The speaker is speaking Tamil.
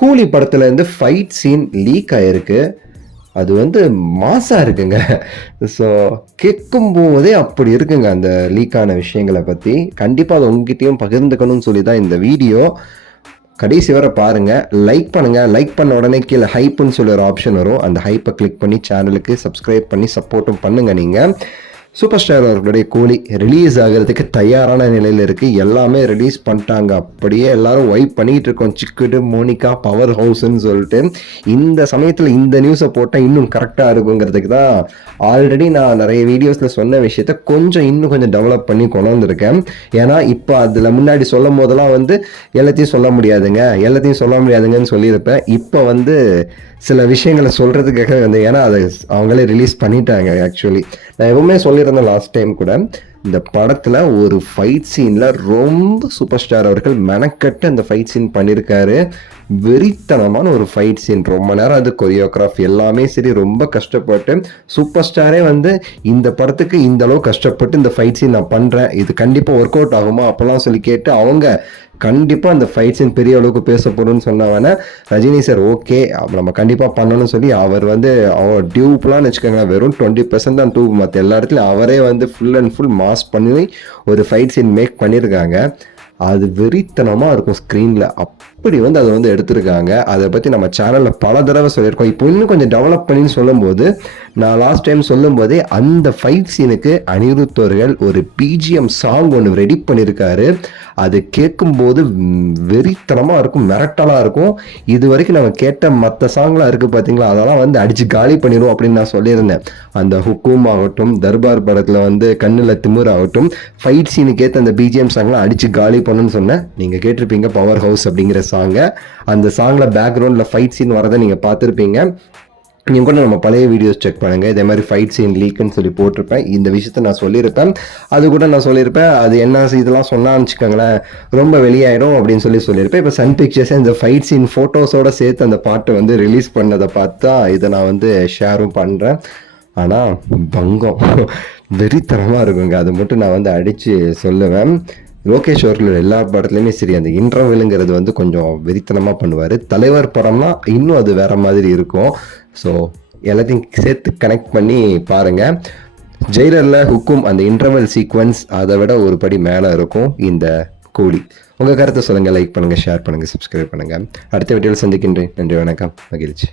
கூலி படத்துலேருந்து ஃபைட் சீன் லீக் ஆகிருக்கு. அது வந்து மாசாக இருக்குங்க. ஸோ கேட்கும் போதே அப்படி இருக்குங்க அந்த லீக்கான விஷயங்களை பற்றி. கண்டிப்பாக அதை உங்ககிட்டயும் பகிர்ந்துக்கணும்னு சொல்லி தான் இந்த வீடியோ. கடைசி வரை பாருங்கள், லைக் பண்ணுங்கள். லைக் பண்ண உடனே கீழே ஹைப்புன்னு சொல்லி ஒரு ஆப்ஷன் வரும். அந்த ஹைப்பை கிளிக் பண்ணி சேனலுக்கு சப்ஸ்கிரைப் பண்ணி சப்போர்ட்டும் பண்ணுங்கள். நீங்கள் சூப்பர் ஸ்டார் அவர்களுடைய கூலி ரிலீஸ் ஆகிறதுக்கு தயாரான நிலையில் இருக்குது. எல்லாமே ரிலீஸ் பண்ணிட்டாங்க. அப்படியே எல்லாரும் வைப் பண்ணிகிட்டு இருக்கோம். சிக்குடு, மோனிகா, பவர் ஹவுஸ்ன்னு சொல்லிட்டு. இந்த சமயத்தில் இந்த நியூஸை போட்டால் இன்னும் கரெக்டாக இருக்குங்கிறதுக்கு தான் ஆல்ரெடி நான் நிறைய வீடியோஸில் சொன்ன விஷயத்த இன்னும் கொஞ்சம் டெவலப் பண்ணி கொண்டு வந்திருக்கேன். ஏன்னா இப்போ அதில் முன்னாடி சொல்லும் போதெல்லாம் வந்து எல்லாத்தையும் சொல்ல முடியாதுங்கன்னு சொல்லியிருப்பேன். இப்போ வந்து சில விஷயங்களை சொல்கிறதுக்காக வந்து, ஏன்னா அதை அவங்களே ரிலீஸ் பண்ணிட்டாங்க. ஆக்சுவலி நான் எப்பவுமே சொல்லியிருந்தேன் லாஸ்ட் டைம் கூட, இந்த படத்தில் ஒரு ஃபைட் சீனில் ரொம்ப சூப்பர் ஸ்டார் அவர்கள் மெனக்கட்டு அந்த ஃபைட் சீன் பண்ணியிருக்காரு. வெறித்தனமான ஒரு ஃபைட் சீன். ரொம்ப நேரம் அது கொரியோகிராஃபி எல்லாமே சரி, ரொம்ப கஷ்டப்பட்டு சூப்பர் ஸ்டாரே வந்து இந்த படத்துக்கு இந்த அளவு கஷ்டப்பட்டு இந்த ஃபைட் சீன் நான் பண்ணுறேன், இது கண்டிப்பாக ஒர்க் அவுட் ஆகுமா அப்போல்லாம் சொல்லி கேட்டு அவங்க கண்டிப்பாக அந்த ஃபைட் சீன் பெரிய அளவுக்கு பேசப்படும்னு சொன்னவன ரஜினி சார் ஓகே நம்ம கண்டிப்பாக பண்ணணும்னு சொல்லி அவர் வந்து அவர் டியூப்லான்னு வச்சுக்கோங்களேன், வெறும் 20% தான் டியூப், மற்ற எல்லா இடத்துலையும் அவரே வந்து ஃபுல் அண்ட் ஃபுல் மாஸ் பண்ணி ஒரு ஃபைட் சீன் மேக் பண்ணியிருக்காங்க. அது வெறித்தனமாக இருக்கும் ஸ்க்ரீனில். அப்படி வந்து அதை வந்து எடுத்திருக்காங்க. அதை பற்றி நம்ம சேனலில் பல தடவை சொல்லியிருக்கோம். இப்போ இன்னும் கொஞ்சம் டெவலப் பண்ணி சொல்லும்போது, நான் லாஸ்ட் டைம் சொல்லும் போதே அந்த ஃபைட் சீனுக்கு அனிருத் அவர்கள் ஒரு பிஜிஎம் சாங் ஒன்று ரெடி பண்ணியிருக்காரு. அது கேட்கும்போது வெறித்தனமாக இருக்கும், மிரட்டலாக இருக்கும். இது வரைக்கும் நம்ம கேட்ட மற்ற சாங்லாம் இருக்குது பார்த்தீங்களா, அதெல்லாம் வந்து அடித்து காலி பண்ணிடுவோம் அப்படின்னு நான் சொல்லியிருந்தேன். அந்த ஹுக்கும் ஆகட்டும், தர்பார் படத்தில் வந்து கண்ணில் திமிர் ஆகட்டும், ஃபைட் சீனுக்கு ஏற்ற அந்த பிஜிஎம் சாங்லாம் அடித்து காலி பண்ணுன்னு சொன்னேன். நீங்கள் கேட்டிருப்பீங்க பவர் ஹவுஸ் அப்படிங்கிற சாங்கை. அந்த சாங்கில் பேக்ரவுண்டில் ஃபைட் சீன் வரதை நீங்கள் பார்த்துருப்பீங்க. நீங்கள் கூட நம்ம பழைய வீடியோஸ் செக் பண்ணுங்கள். இதே மாதிரி ஃபைட் சீன் லீக்குன்னு சொல்லி போட்டிருப்பேன். இந்த விஷயத்த நான் சொல்லியிருப்பேன். அது கூட நான் சொல்லியிருப்பேன், அது என்ன இதெல்லாம் சொன்னான்னு வச்சுக்கோங்களேன் ரொம்ப வெளியாயிடும் அப்படின்னு சொல்லியிருப்பேன். இப்போ சன் பிக்சர்ஸ் இந்த ஃபைட் சீன் ஃபோட்டோஸோடு சேர்த்து அந்த பாட்டை வந்து ரிலீஸ் பண்ணதை பார்த்தா இதை நான் வந்து ஷேரும் பண்ணுறேன். ஆனால் பங்கம் வெறித்தனமாக இருக்குங்க. அது மட்டும் நான் வந்து அடித்து சொல்லுவேன். லோகேஷ் அவர்கள் எல்லா படத்துலையுமே சரி, அந்த இன்டர்வெலுங்கிறது வந்து கொஞ்சம் வெறித்தனமாக பண்ணுவார். தலைவர் படம்னா இன்னும் அது வேற மாதிரி இருக்கும். ஸோ எல்லாத்தையும் சேர்த்து கனெக்ட் பண்ணி பாருங்கள். ஜெயிலரில் ஹுக்கும் அந்த இன்டர்வெல் சீக்வன்ஸ் அதை விட ஒரு படி மேலே இருக்கும் இந்த கூலி. உங்கள் கருத்தை சொல்லுங்கள். லைக் பண்ணுங்கள், ஷேர் பண்ணுங்கள், சப்ஸ்கிரைப் பண்ணுங்கள். அடுத்த வீடியோவில் சந்திக்கின்றேன். நன்றி, வணக்கம், மகிழ்ச்சி.